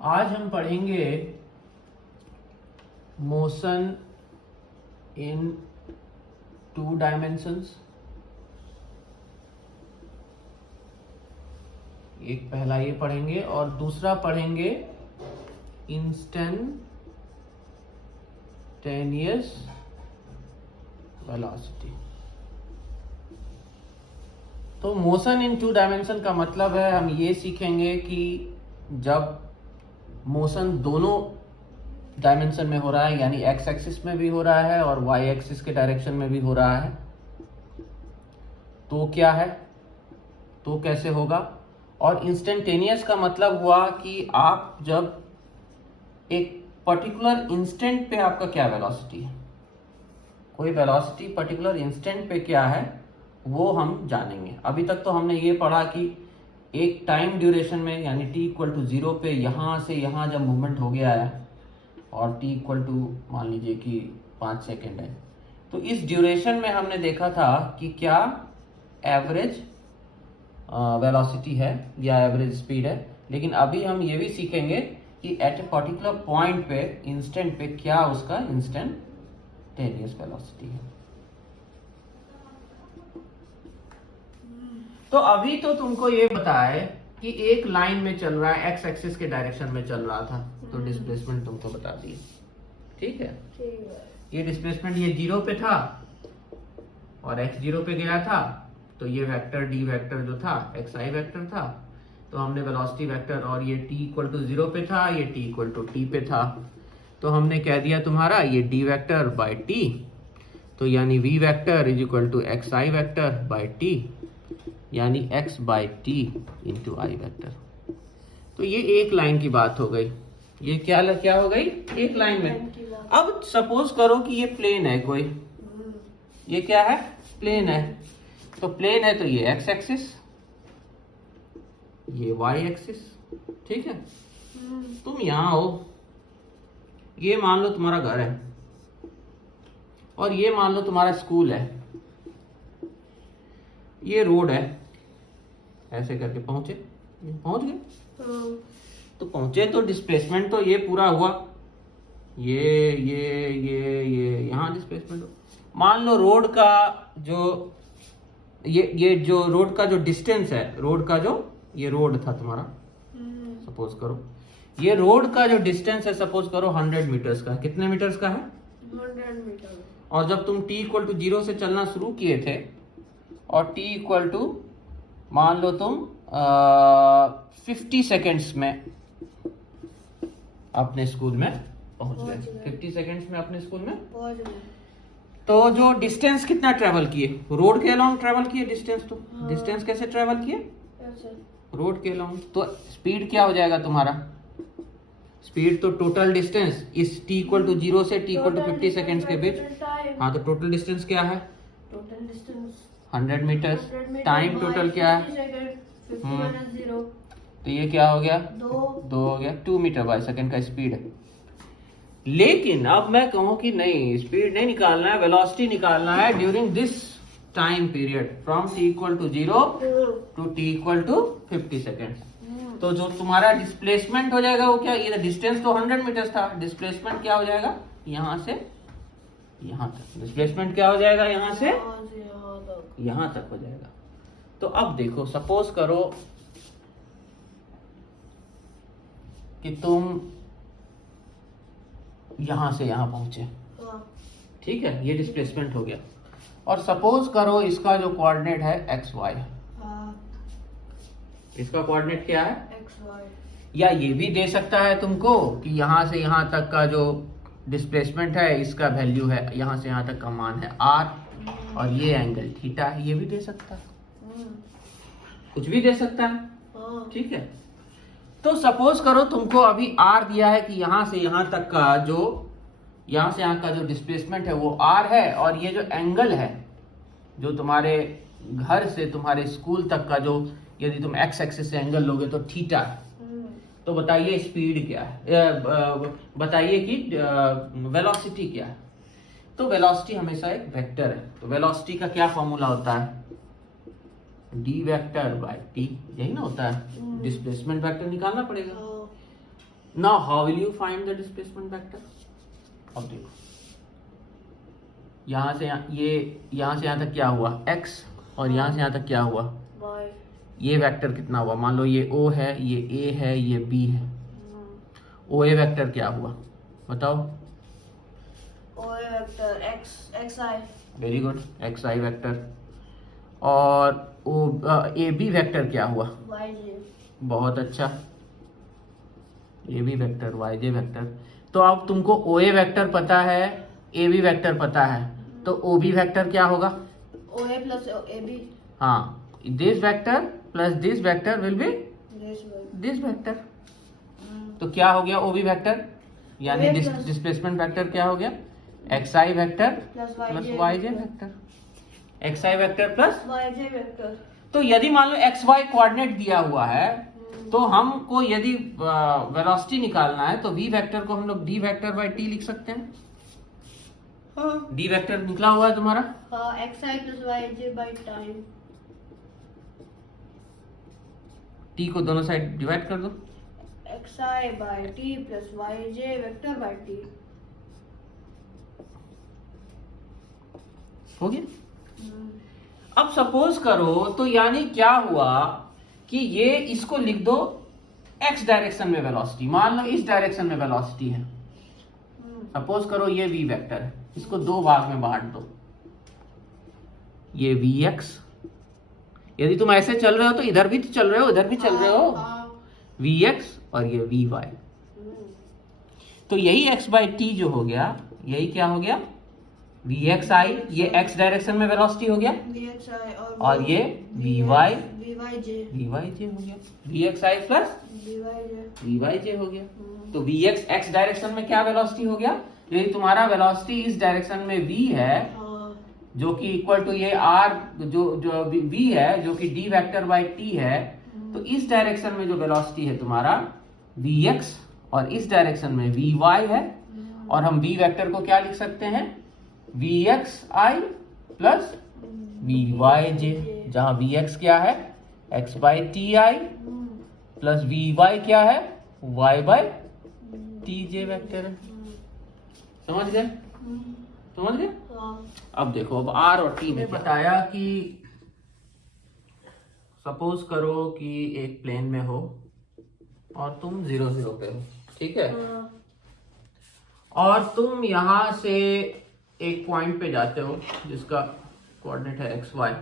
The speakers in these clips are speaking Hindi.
आज हम पढ़ेंगे मोशन इन 2 डायमेंशंस। एक पहला ये पढ़ेंगे और दूसरा पढ़ेंगे इंस्टेंटेनियस वेलोसिटी। तो मोशन इन 2 डायमेंशन का मतलब है हम ये सीखेंगे कि जब मोशन दोनों डायमेंशन में हो रहा है, यानी एक्स एक्सिस में भी हो रहा है और वाई एक्सिस के डायरेक्शन में भी हो रहा है, तो क्या है, तो कैसे होगा। और इंस्टेंटेनियस का मतलब हुआ कि आप जब एक पर्टिकुलर इंस्टेंट पे आपका क्या वेलोसिटी है, कोई वेलोसिटी पर्टिकुलर इंस्टेंट पे क्या है वो हम जानेंगे। अभी तक तो हमने ये पढ़ा कि एक टाइम ड्यूरेशन में यानी t इक्वल टू 0 पे यहां से यहां जब मूवमेंट हो गया है और t इक्वल टू मान लीजिए कि 5 सेकेंड है, तो इस ड्यूरेशन में हमने देखा था कि क्या एवरेज वेलोसिटी है या एवरेज स्पीड है। लेकिन अभी हम ये भी सीखेंगे कि एट ए पर्टिकुलर पॉइंट पे इंस्टेंट पे क्या उसका इंस्टेंटेनियस वेलोसिटी है। तो अभी तो तुमको ये बताए कि एक लाइन में चल रहा है, एक्स एक्सिस के डायरेक्शन में चल रहा था, तो डिस्प्लेसमेंट तुमको बता दिए। ठीक है, ये डिस्प्लेसमेंट ये 0 पे था और x 0 पे गया था, तो ये वेक्टर d वेक्टर जो था xi वेक्टर था, तो हमने वेलोसिटी वेक्टर, और ये t इक्वल टू 0 पे था, ये t इक्वल टू t पे था, तो हमने कह दिया तुम्हारा ये d वेक्टर बाय t, तो यानी v vector is equal to xi vector by t, यानी x by t into i vector. तो ये एक लाइन की बात हो गई। ये क्या हो गई, एक लाइन में। अब सपोज करो कि ये प्लेन है कोई, ये क्या है, प्लेन है। तो प्लेन है तो ये x एक्सिस, ये y एक्सिस, ठीक है। तुम यहां हो, ये मान लो तुम्हारा घर है और ये मान लो तुम्हारा स्कूल है, ये रोड है, ऐसे करके पहुंच गए। तो पहुंचे तो डिस्प्लेसमेंट तो ये पूरा हुआ, ये यहां डिस्प्लेसमेंट हो। मान लो रोड का जो ये जो रोड का जो डिस्टेंस है, रोड का जो ये रोड था तुम्हारा, सपोज करो ये रोड का जो डिस्टेंस है, सपोज करो 100 मीटर्स का। कितने मीटर्स का है, 100 मीटर। और जब तुम t इक्वल टू 0 से चलना शुरू किए थे और t इक्वल टू मान लो तुम 50 सेकेंड्स में अपने स्कूल में पहुंच गए, 50 सेकेंड्स में अपने स्कूल में पहुंच गए। तो जो डिस्टेंस कितना ट्रेवल किए, रोड के अलोंग ट्रेवल किए डिस्टेंस, तो डिस्टेंस कैसे ट्रेवल किए, रोड के अलोंग। तो स्पीड क्या हो जाएगा तुम्हारा, स्पीड तो टोटल डिस्टेंस इस t इक्वल टू 0 से t इक्वल टू 50 सेकेंड्स के बीच। हाँ, तो टोटल डिस्टेंस क्या है, total distance 100 metres. Time total क्या है, 50 माइनस 0, तो ये क्या हो गया, 2 हो गया। 2 मीटर बाय सेकेंड का स्पीड है। लेकिन अब मैं कहूं कि नहीं, स्पीड नहीं निकालना है, वेलोसिटी निकालना है during this time period from t equal to 0 to t equal to 50 seconds. तो जो तुम्हारा डिस्प्लेसमेंट हो जाएगा वो क्या, ये डिस्टेंस तो 100 मीटर था, डिस्प्लेसमेंट क्या हो जाएगा, यहां से यहां तक। डिस्प्लेसमेंट क्या हो जाएगा, यहां से यहां तक हो जाएगा। तो अब देखो, सपोज करो कि तुम यहां से यहां पहुंचे, ठीक है, ये डिस्प्लेसमेंट हो गया। और सपोज करो इसका जो कोऑर्डिनेट है एक्स वाई, इसका कोऑर्डिनेट क्या है, XY। या ये भी दे सकता है तुमको कि यहां से यहां तक का जो डिस्प्लेसमेंट है इसका वैल्यू है, यहां से यहां तक का मान है r, और ये एंगल थीटा है, ये भी दे सकता है, कुछ भी दे सकता है, ठीक है। तो सपोज करो तुमको अभी r दिया है कि यहां से यहां तक का जो, यहां से यहां का जो डिस्प्लेसमेंट है वो r है, और ये जो एंगल है जो तुम्हारे घर से तुम्हारे स्कूल तक का, जो यदि तुम x एक्सिस से एंगल लोगे तो थीटा है। तो बताइए स्पीड क्या है, बताइए कि वेलोसिटी क्या है। तो वेलोसिटी हमेशा एक वेक्टर है, तो वेलोसिटी का क्या फॉर्मूला होता है, डी वेक्टर बाय टी, यही ना होता है। डिस्प्लेसमेंट वेक्टर निकालना पड़ेगा। Now how will you find the displacement vector? अब देखो यहां से यहां तक क्या हुआ x, और यहां से यहां तक क्या हुआ y। ये वेक्टर कितना हुआ? मान लो ये O है, ये A है, ये B है। OA वेक्टर क्या हुआ बताओ? OA vector xi। Very good, xi vector. और AB वेक्टर क्या हुआ? yj। बहुत अच्छा, AB वेक्टर, yj वेक्टर। तो अब तुमको OA वेक्टर पता है, AB वेक्टर पता है, तो OB वेक्टर क्या होगा? OA plus AB। हाँ, this vector plus this vector will be this way। This vector. तो क्या हो गया OB वेक्टर, यानी OA plus- डिस्प्लेसमेंट वेक्टर क्या हो गया? xi vector plus plus yj yj vector. xi vector plus, yj vector. तो यदि मान लो xy कोऑर्डिनेट दिया हुआ है, तो हमको यदि वेलोसिटी निकालना है तो v वेक्टर को हम लोग d वेक्टर बाई t लिख सकते हैं। हाँ d वेक्टर निकला हुआ है तुम्हारा। हाँ, xi plus yj by time। t को दोनों साइड डिवाइड कर दो। xi by t plus yj vector by t। हो गया। अब सपोज करो, तो यानी क्या हुआ कि ये इसको लिख दो x डायरेक्शन में वेलोसिटी। मान लो इस डायरेक्शन में वेलोसिटी है, सपोज करो ये v वेक्टर है, इसको दो भाग में बांट दो। ये vx, यदि तुम ऐसे चल रहे हो तो इधर भी तो चल रहे हो, इधर भी चल रहे हो, vx और ये vy। तो यही x बाई टी जो हो गया, यही क्या हो गया? vxi, ये x डायरेक्शन में वेलोसिटी हो गया, vxi और ये vy vyj हो गया। vxi प्लस vyj हो गया। तो vx x डायरेक्शन में क्या वेलोसिटी हो गया? यदि तुम्हारा वेलोसिटी इस डायरेक्शन में v है, जो कि इक्वल टू ये r जो v है, जो कि d वेक्टर बाई t है, तो इस डायरेक्शन में जो वेलोसिटी है तुम्हारा vx, और इस डायरेक्शन में vy है, और हम v वेक्टर को क्या लिख सकते हैं? vxi प्लस vyj, जहां vx क्या है? x by t i plus vy क्या है? y बाई tj वेक्टर है। समझ गए? समझ गए? अब देखो, अब r और t ने बताया कि सपोज करो कि एक प्लेन में हो और तुम 0 0 पे हो, ठीक है? और तुम यहां से एक पॉइंट पे जाते हो जिसका कोऑर्डिनेट है xy,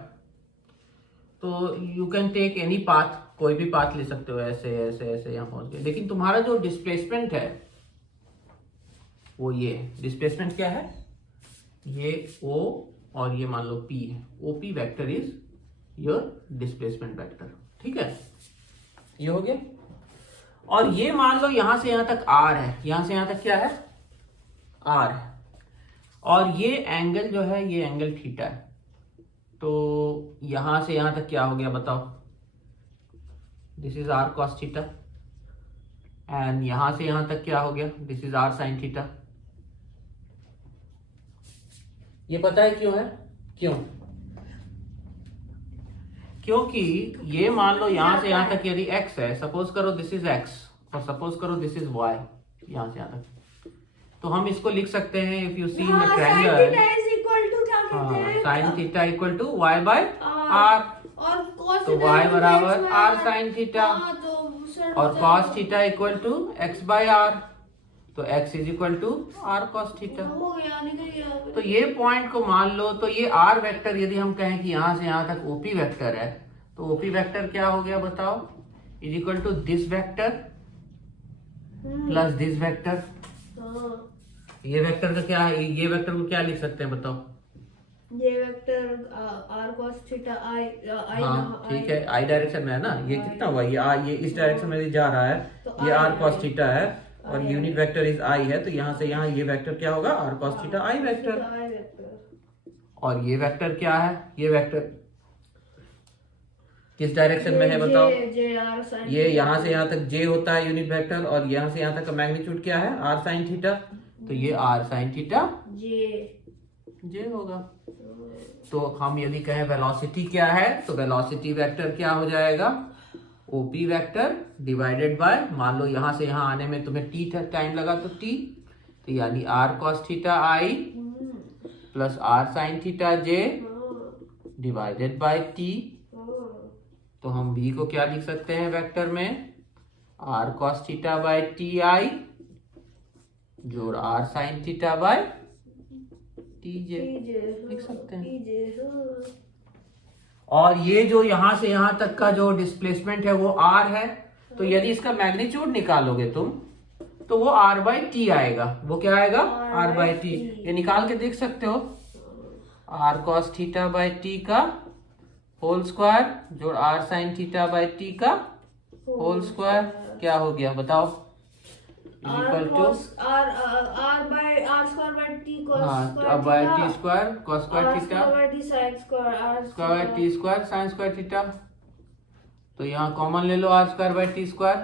तो you can take any path, कोई भी पाथ ले सकते हो, ऐसे ऐसे ऐसे यहाँ पहुंच गए। लेकिन तुम्हारा जो डिस्प्लेसमेंट है वो ये है। डिस्प्लेसमेंट क्या है? ये O और ये मान लो P है। OP vector is your displacement vector, ठीक है? ये हो गया। और ये मान लो यहां से यहां तक R है, यहां से यहां तक क्या है? R है। और ये एंगल जो है, ये एंगल थीटा है। तो यहां से यहां तक क्या हो गया बताओ? This is r cos theta. And यहां से यहां तक क्या हो गया? This is r sin theta. ये पता है क्यों है? क्यों? क्योंकि ये मान लो यहां से यहां तक यदि x है, सपोज करो दिस इज x और सपोज करो दिस इज y, यहां से यहां तक, तो हम इसको लिख सकते हैं, if you see in the triangle, sine theta equal to y by r, तो y बराबर r साइन थीटा, और cos theta equal to x by r, तो x is equal to r cos theta. तो ये पॉइंट को मान लो, तो ये r वेक्टर यदि हम कहें कि यहां से यहां तक OP वेक्टर है, तो OP वेक्टर क्या हो गया बताओ? Is equal to this vector plus this vector. ये वेक्टर का क्या है? ये वेक्टर को क्या लिख सकते हैं बताओ? ये vector r cos theta i हाँ ठीक है, आई डायरेक्शन में है ना, ये कितना हुआ? ये इस डायरेक्शन में जा रहा है, ये r cos थीटा है, और यूनिट वेक्टर इज i है, तो यहाँ से यहाँ ये वेक्टर क्या होगा? r cos theta i vector. और ये वेक्टर क्या है? ये वेक्टर किस डायरेक्शन में है बताओ? ये यहाँ से यहाँ तक j होता है यूनिट वेक्टर, और यहाँ से यहाँ तक का मैग्नीट्यूड क्या है? r sin थीटा, तो ये r sin थीटा j होगा। तो हम यदि कहें वेलोसिटी क्या है, तो वेलोसिटी वेक्टर क्या हो जाएगा? OP वेक्टर डिवाइडेड बाय, मान लो यहां से यहां आने में तुम्हें t टाइम लगा तो t, तो यानी r cos theta i plus r sin theta j divided by t। तो हम v को क्या लिख सकते हैं वेक्टर में, r cos theta by ti जोड़ r sin theta by tj लिख सकते हैं। और ये जो यहां से यहां तक का जो डिस्प्लेसमेंट है वो r है, तो यदि इसका मैग्नीट्यूड निकालोगे तुम तो वो r बाई टी आएगा। वो क्या आएगा, r बाई टी। ये निकाल के देख सकते हो, r cos theta by t का होल स्क्वायर जोड़ r sin theta by t का होल स्क्वायर क्या हो गया बताओ, equal to r square by t हाँ by t square cos square theta square t square sine square theta. तो यहाँ कॉमन ले लो r square by t square,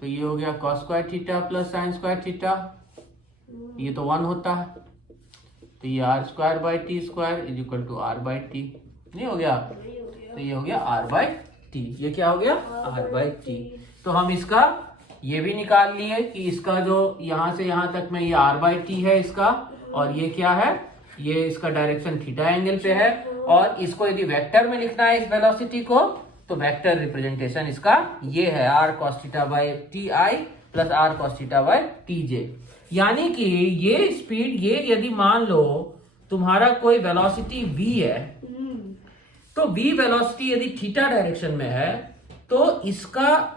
तो ये हो गया cos square theta plus sine square theta, ये तो 1 होता है, तो ये r square by t square is equal to r by t, नहीं हो गया, तो ये हो गया r बाई टी। ये क्या हो गया, r बाई टी। तो हम इसका ये भी निकाल लिए कि इसका जो यहाँ से यहाँ तक में ये r बाई टी है इसका, और ये क्या है, ये इसका डायरेक्शन थीटा एंगल पे है। और इसको यदि वेक्टर में लिखना है इस वेलोसिटी को, तो वेक्टर रिप्रेजेंटेशन इसका ये है r cos theta by t i plus r cos theta by t j. यानी कि ये स्पीड, ये यदि मान लो तुम्हारा कोई वेलोसिटी v है, तो v वेलोसिटी यदि थीटा डायरेक्शन में है तो इसका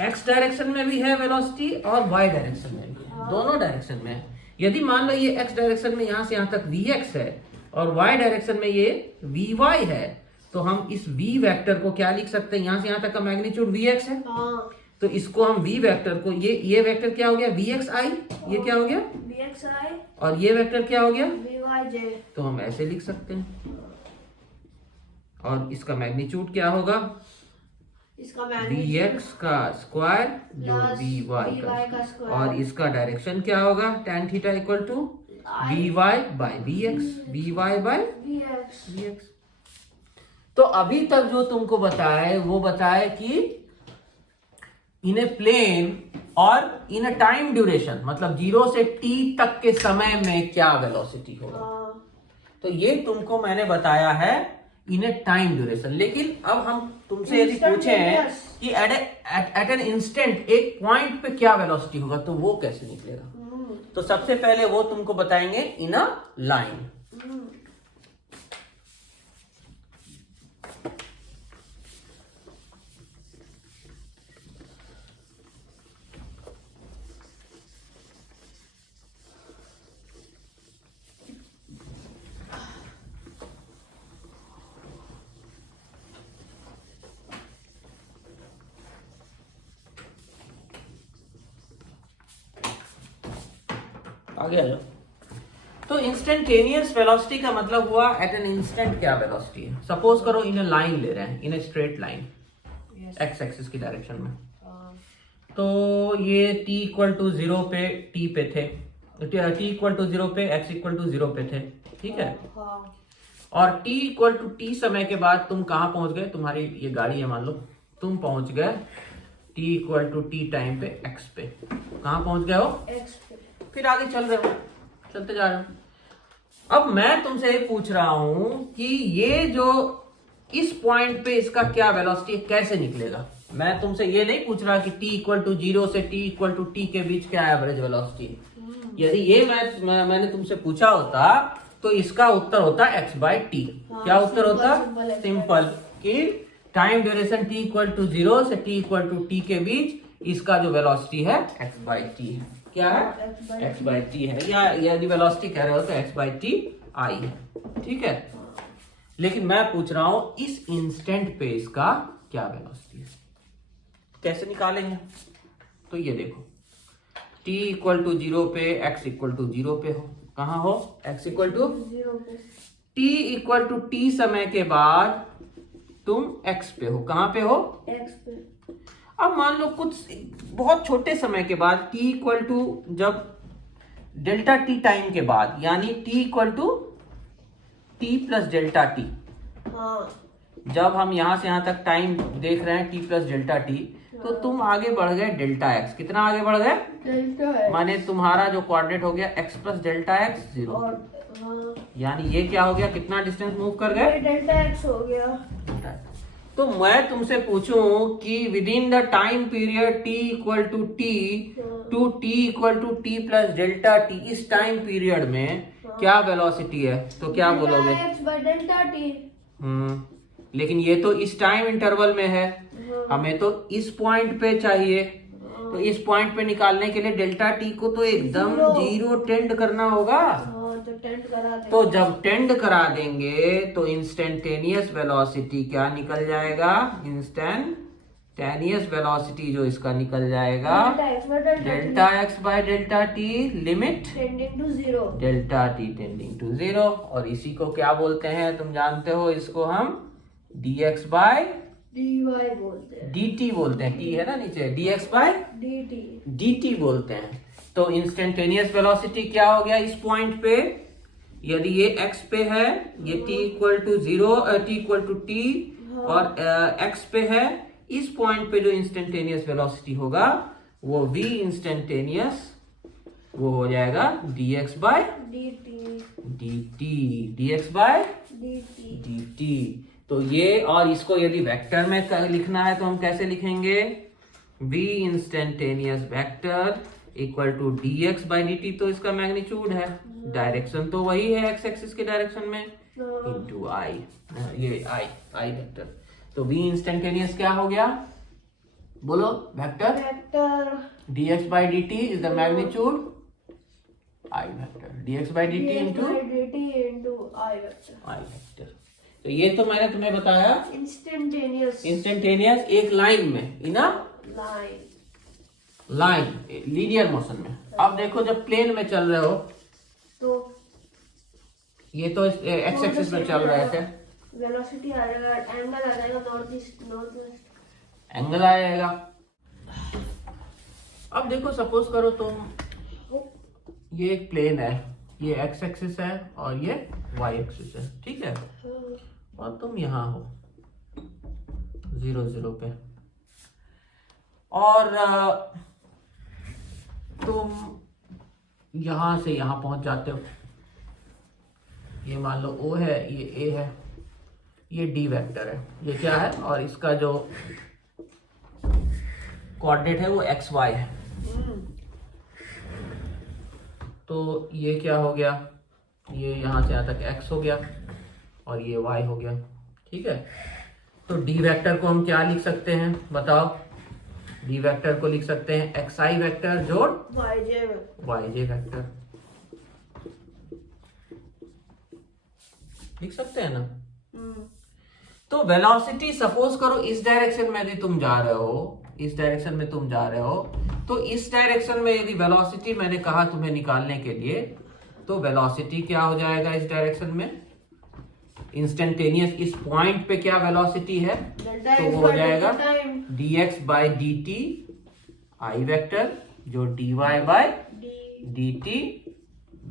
x डायरेक्शन में भी है वेलोसिटी और y डायरेक्शन में भी है, दोनों डायरेक्शन में है। यदि मान लो ये x डायरेक्शन में यहाँ से यहाँ तक vx है और y डायरेक्शन में ये vy है, तो हम इस v वेक्टर को क्या लिख सकते हैं, यहाँ से यहाँ तक का मैग्नीट्यूड vx है, तो इसको हम v वेक्टर को, ये वेक्टर क्या हो गया vxi, ये क्या हो गया vxi, और ये वेक्टर क्या हो गया vyj, तो हम ऐसे लिख सकते हैं। और इसका मैग्नीट्यूड क्या होगा, इसका vx का स्क्वायर जो vy का, और इसका डायरेक्शन क्या होगा tan theta equal to vy by vx by vx। तो अभी तक जो तुमको बताए वो बताए कि इन ए प्लेन और इन ए टाइम ड्यूरेशन, मतलब 0 से t तक के समय में क्या वेलोसिटी होगा। तो ये तुमको मैंने बताया है इन ए टाइम ड्यूरेशन। लेकिन अब हम तुमसे यदि पूछे कि एट एन इंस्टेंट, एक पॉइंट पे क्या वेलोसिटी होगा, तो वो कैसे निकलेगा। तो सबसे पहले वो तुमको बताएंगे इन अ लाइन। आगे आ जाओ। तो इंस्टेंटेनियस वेलोसिटी का मतलब हुआ एट एन इंस्टेंट क्या वेलोसिटी है। सपोज करो इन ए लाइन ले रहे हैं, in a straight line x axis की डायरेक्शन में, तो ये t इक्वल टू 0 पे t पे थे, t इक्वल टू 0 पे x इक्वल टू 0 पे थे, ठीक है। और t इक्वल टू t समय के बाद तुम कहाँ पहुंच गए, तुम्हारी ये गाड़ी है मान लो, तुम पहुंच गए t equal to t time पे x पे, कहाँ पहुंच गए हो x पे, फिर आगे चल रहे हो, चलते जा रहे हो। अब मैं तुमसे ये पूछ रहा हूं कि ये जो इस पॉइंट पे इसका क्या वेलोसिटी कैसे निकलेगा। मैं तुमसे ये नहीं पूछ रहा कि t इक्वल टू 0 से t इक्वल टू t के बीच क्या एवरेज वेलोसिटी है। यदि ये मैंने तुमसे पूछा होता तो इसका उत्तर होता x बाई टी। क्या उत्तर होता, सिंपल, कि time duration t equal to 0 से t इक्वल टू t के बीच इसका जो वेलोसिटी है x बाई टी है। क्या है, x बाई टी है, या यदि वेलोसिटी कह रहे हो तो x बाई टी आई है, ठीक है। लेकिन मैं पूछ रहा हूं इस इंस्टेंट पे इसका क्या वेलोसिटी है, कैसे निकालेंगे। तो ये देखो t इक्वल टू 0 पे x इक्वल टू 0 पे हो, कहाँ हो, x इक्वल टू 0 पे, t इक्वल टू t समय के बाद तुम x पे हो, कहाँ पे हो, x पे। अब मान लो कुछ बहुत छोटे समय के बाद t इक्वल टू, जब डेल्टा t टाइम के बाद, यानी t equal to t plus delta t, जब हम यहाँ से यहाँ तक टाइम देख रहे हैं t प्लस डेल्टा टी, तो तुम आगे बढ़ गए डेल्टा एक्स। कितना आगे बढ़ गए? डेल्टा है माने तुम्हारा जो कोऑर्डिनेट हो गया x प्लस डेल्टा एक्स 0, और हाँ, यानी ये क्या हो गया? कितना डिस्टेंस मूव कर गए? ये डेल्टा एक्स हो गया। तो मैं तुमसे पूछूं कि within the time period t equal to t equal to t plus delta t, इस टाइम पीरियड में क्या वेलोसिटी है? तो क्या बोलोगे? X by delta t. लेकिन ये तो इस टाइम इंटरवल में है, हमें तो इस पॉइंट पे चाहिए। तो इस पॉइंट पे निकालने के लिए डेल्टा टी को तो एकदम जीरो टेंड करना होगा। तो टेंड करा दे। तो जब टेंड करा देंगे तो इंस्टेंटेनियस वेलोसिटी क्या निकल जाएगा? इंस्टेंटेनियस वेलोसिटी जो इसका निकल जाएगा delta x by delta t limit tending to zero, delta t tending to zero. और इसी को क्या बोलते हैं? तुम जानते हो, इसको हम dx बाय dy बोलते हैं। dt बोलते हैं। t है ना नीचे, dx बाय dt बोलते हैं। तो इंस्टेंटेनियस वेलोसिटी क्या हो गया इस पॉइंट पे? यदि ये x पे है, ये t equal to 0, t equal to t और x पे है, इस पॉइंट पे जो इंस्टेंटेनियस वेलोसिटी होगा वो v इंस्टेंटेनियस वो हो जाएगा dx by dt, dx by dt। तो ये, और इसको यदि वेक्टर में लिखना है तो हम कैसे लिखेंगे? v instantaneous vector equal to dx by dt। तो इसका मैग्नीट्यूड है, डायरेक्शन तो वही है x एक्सिस के डायरेक्शन में, इनटू i, ये i वेक्टर। तो v इंस्टेंटेनियस क्या हो गया? बोलो, vector dx by dt is the magnitude i vector, dx by dt into i vector. तो ये तो मैंने तुम्हें बताया इंस्टेंटेनियस एक लाइन में, इन अ लाइन लीनियर मोशन में। अब देखो जब प्लेन में चल रहे हो तो ये तो एक्स एक्सिस में चल रहे थे, वेलोसिटी आ जाएगा, एंगल आ जाएगा north east north west, angle आएगा। अब देखो सपोज करो तुम, ये एक प्लेन है, ये एक्स एक्सिस है और ये वाई एक्सिस है, ठीक है। और तुम यहाँ हो 0 0 पे, और तुम यहां से यहां पहुंच जाते हो। ये मान लो O है, ये A है, ये D वेक्टर है, ये क्या है? और इसका जो कोऑर्डिनेट है वो XY है। तो ये क्या हो गया? ये यहां से यहां तक X हो गया और ये Y हो गया, ठीक है। तो D वेक्टर को हम क्या लिख सकते हैं बताओ? D वेक्टर को लिख सकते हैं XI वेक्टर जोड़ YJ वेक्टर, लिख सकते हैं ना। तो वेलोसिटी सपोज करो इस डायरेक्शन में यदि तुम जा रहे हो, इस डायरेक्शन में तुम जा रहे हो, तो इस डायरेक्शन में यदि वेलोसिटी मैंने कहा तुम्हें निकालने के लिए, तो वेलोसिटी क्या हो जाएगा इस डायरेक्शन में? इंस्टेंटेनियस इस पॉइंट पे क्या वेलोसिटी है? तो वो हो जाएगा dx by dt i vector जो dy by dt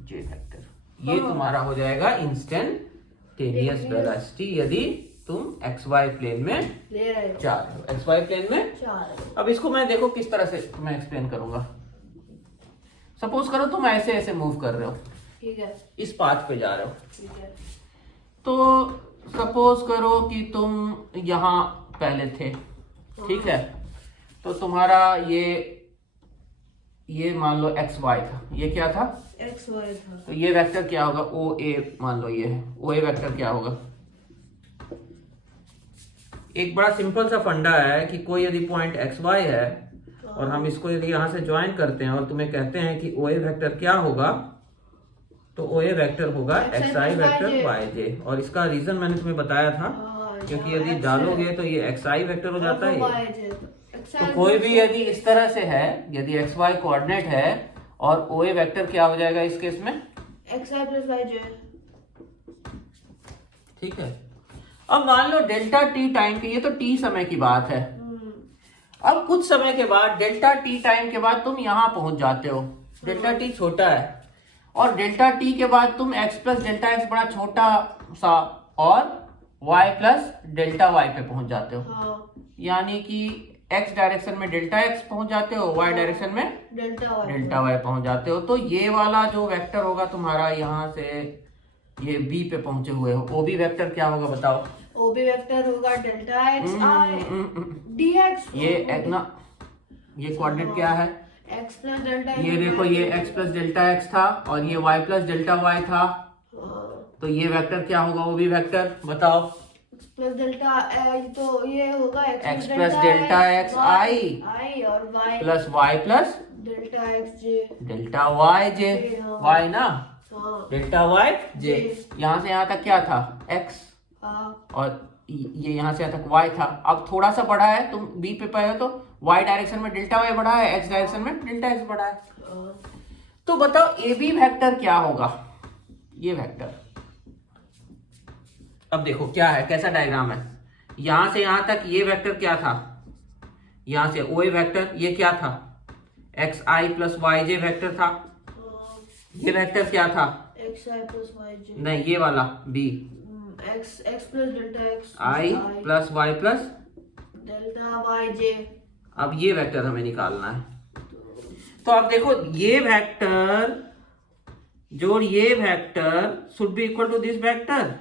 j vector. ये तुम्हारा हो जाएगा इंस्टेंटेनियस वेलोसिटी यदि तुम xy प्लेन में जा रहे हो, xy प्लेन में। अब इसको मैं देखो किस तरह से मैं एक्सप्लेन करूंगा। सपोज करो तुम ऐसे ऐसे मूव कर रहे हो, ठीक है, इस पाथ पे जा रहे हो, ठीक है। तो सपोज करो कि तुम यहाँ पहले थे, ठीक है। तो तुम्हारा ये मान लो XY था, ये क्या था? XY था। तो ये वेक्टर क्या होगा? OA मान लो ये है, OA वेक्टर क्या होगा? एक बड़ा सिंपल सा फंडा है कि कोई यदि पॉइंट XY है और हम इसको यदि यहाँ से ज्वाइन करते हैं और तुम्हें कहते हैं कि OA वेक्टर क्या होगा, तो OA वेक्टर होगा XI वेक्टर YJ। और इसका रीजन मैंने तुम्हें बताया था, क्योंकि यदि डालोगे तो ये XI वेक्टर हो जाता है। तो कोई भी यदि इस तरह से है, यदि XY कोऑर्डिनेट है और OA वेक्टर क्या हो जाएगा इस केस में? XI प्लस YJ, ठीक है। अब मान लो डेल्टा टी टाइम की, ये तो टी समय की बात है। अब कुछ समय के बाद डेल्टा टी टाइम के बाद तुम यहाँ पहुंच जाते हो, डेल्टा टी छोटा है, और डेल्टा टी के बाद तुम x प्लस डेल्टा एक्स बड़ा छोटा सा और y प्लस डेल्टा y पे पहुंच जाते हो, हाँ यानी कि x डायरेक्शन में डेल्टा x पहुंच जाते हो, y डायरेक्शन में डेल्टा y पहुंच जाते हो। तो ये वाला जो वेक्टर होगा तुम्हारा यहाँ से ये b पे पहुंचे हुए हो, वो भी वेक्टर क्या होगा बताओ? वो भी वेक्टर होगा डेल्टा एक्स आई dx। ये एक ना, ये कोऑर्डिनेट क्या है? x प्लस डेल्टा, ये देखो ये x प्लस डेल्टा x था और ये y प्लस डेल्टा y था, तो ये वेक्टर क्या होगा? वो भी वेक्टर बताओ। प्लस डेल्टा तो ये होगा x plus delta x i और y plus y plus delta x j delta y j, y ना, हाँ डेल्टा y j। यहाँ से यहाँ तक क्या था? x, हाँ और ये यहाँ से यहाँ तक y था। अब थोड़ा सा बढ़ा है, तुम b पे पाए हो तो y डायरेक्शन में डेल्टा y बढ़ा है, x डायरेक्शन में डेल्टा x बढ़ा है। तो बताओ ए बी वेक्टर क्या होगा? ये वेक्टर, अब देखो क्या है, कैसा डायग्राम है। यहां से यहां तक ये वेक्टर क्या था? यहां से ओ ए वेक्टर, ये क्या था? X i plus y j vector था। ये वेक्टर क्या था? X i plus y j, नहीं, ये वाला B, x plus delta x i plus y plus delta y j. अब ये वेक्टर हमें निकालना है। तो अब देखो ये वेक्टर जोड़ ये vector should be equal to this vector.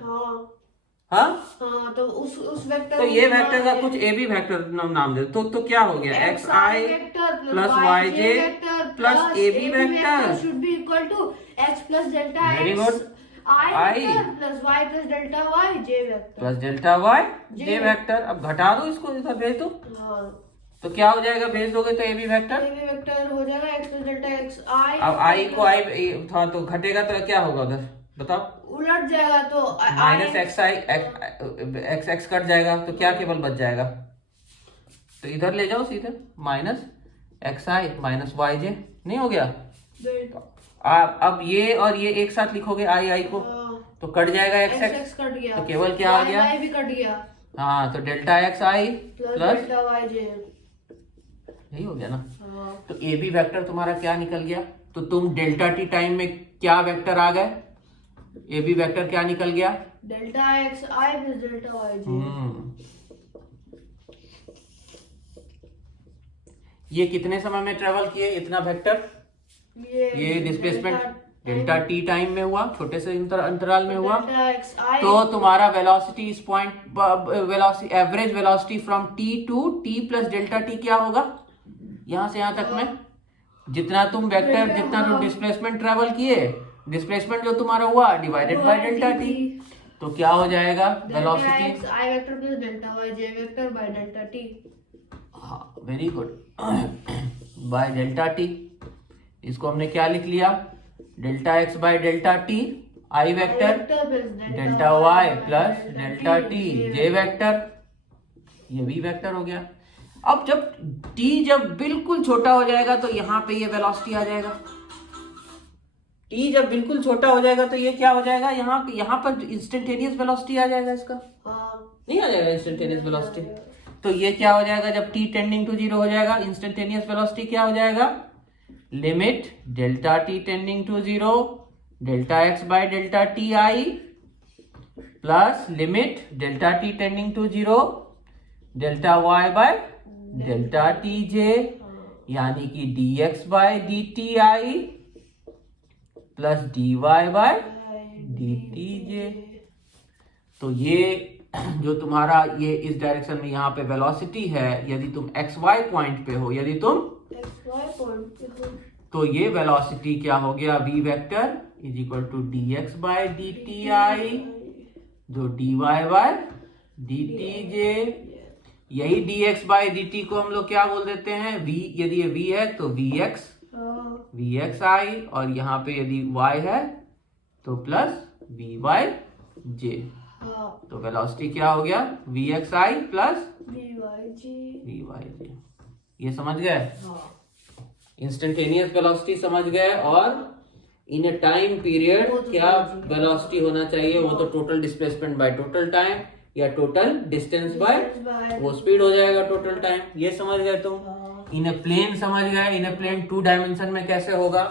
हाँ, हाँ तो उस वेक्टर, तो ये वेक्टर का कुछ ए बी वेक्टर नाम दे। तो क्या हो गया? X i plus y j plus A B vector should be equal to x plus delta very good i plus y plus delta y j vector plus delta y j vector. अब घटा दो इसको, इधर भेज दो, तो क्या हो जाएगा? भेज दोगे तो ए बी वेक्टर हो जाएगा एक्स प्लस डेल्टा एक्स आई। अब आई को आई था तो घटेगा तो क्या होगा उधर बताओ? उलट जाएगा तो माइनस एक्स आई, एक्स एक्स कट जाएगा तो क्या केवल बच जाएगा? तो इधर ले जाओ सीधे, माइनस एक्स आई माइनस वाई जे, नहीं हो गया? अब ये और ये एक साथ लिखोगे आई आई को, तो कट जाएगा एक्स एक्स, कट गया तो केवल क्या आ गया? भी कट गया। हाँ, तो delta x i plus delta y जे, यही हो गया ना। तो ए बी वेक्टर तुम्हारा क्या निकल गया? तो तुम डेल्टा टी टाइम में क्या वेक्टर आ गए? ए बी वेक्टर क्या निकल गया? Delta x i plus delta y जे। ये कितने समय में ट्रेवल किए इतना वेक्टर? ये डिस्प्लेसमेंट डेल्टा टी टाइम में हुआ, छोटे से अंतराल में हुआ। तो तुम्हारा वेलोसिटी इस point, velocity average velocity from t to t plus delta t क्या होगा? यहां से यहां तक में जितना तुम वेक्टर, जितना तुम डिस्प्लेसमेंट ट्रेवल किए, डिस्प्लेसमेंट जो तुम्हारा हुआ डिवाइडेड बाय डेल्टा टी, तो क्या हो जाएगा? Velocity i vector plus delta y j vector by delta t. हाँ, very good, by delta t. इसको हमने क्या लिख लिया? Delta x by delta t i vector delta y plus delta t j vector, ये भी वेक्टर हो गया। अब जब t जब बिल्कुल छोटा हो जाएगा तो यहाँ पे ये वेलोसिटी आ जाएगा। t जब बिल्कुल छोटा हो जाएगा तो ये क्या हो जाएगा? यहाँ पर इंस्टेंटेनियस वेलोसिटी आ जाएगा इसका, नहीं आ जाएगा इंस्टेंटेनियस वेलोसिटी? तो ये क्या हो जाएगा? जब t टेंडिंग टू 0 हो जाएगा, इंस्टेंटेनियस वेलोसिटी क्या हो जाएगा? Limit delta t tending to 0 delta x by delta t i plus limit delta t tending to 0 delta y by delta t j, यानी कि dx by d t i plus dy by d t j. तो ये जो तुम्हारा ये इस डायरेक्शन में यहाँ पे वेलोसिटी है, यदि तुम एक्स वाई पॉइंट पे हो, यदि तुम तो ये वेलोसिटी क्या हो गया? v vector is equal to dx by d t i जो dy by d t j. यही dx बाय dt को हम लोग क्या बोल देते हैं? v, यदि ये v है तो vx आई, और यहाँ पे यदि y है तो प्लस v बाय जे। तो वेलोसिटी क्या हो गया? vx I plus v by J. ये समझ गए? इंस्टेंटेनियस वेलोसिटी समझ गए, और इन अ टाइम पीरियड क्या वेलोसिटी होना चाहिए? वो तो total displacement by total time या टोटल डिस्टेंस बाय वो स्पीड हो जाएगा टोटल टाइम। ये समझ गए तुम? इन अ प्लेन समझ गए, इन अ प्लेन 2 डायमेंशन में कैसे होगा?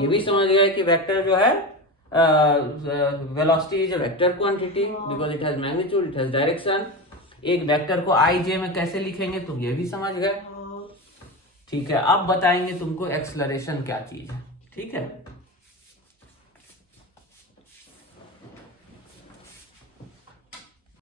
ये भी समझ गए कि वेक्टर जो है velocity is a vector quantity because it has magnitude, it has direction. एक वेक्टर को आई जे में कैसे लिखेंगे तुम ये भी समझ गए। ठीक है, अब बताएंगे तुमको एक्सलरेशन क्या चीज है। ठीक है,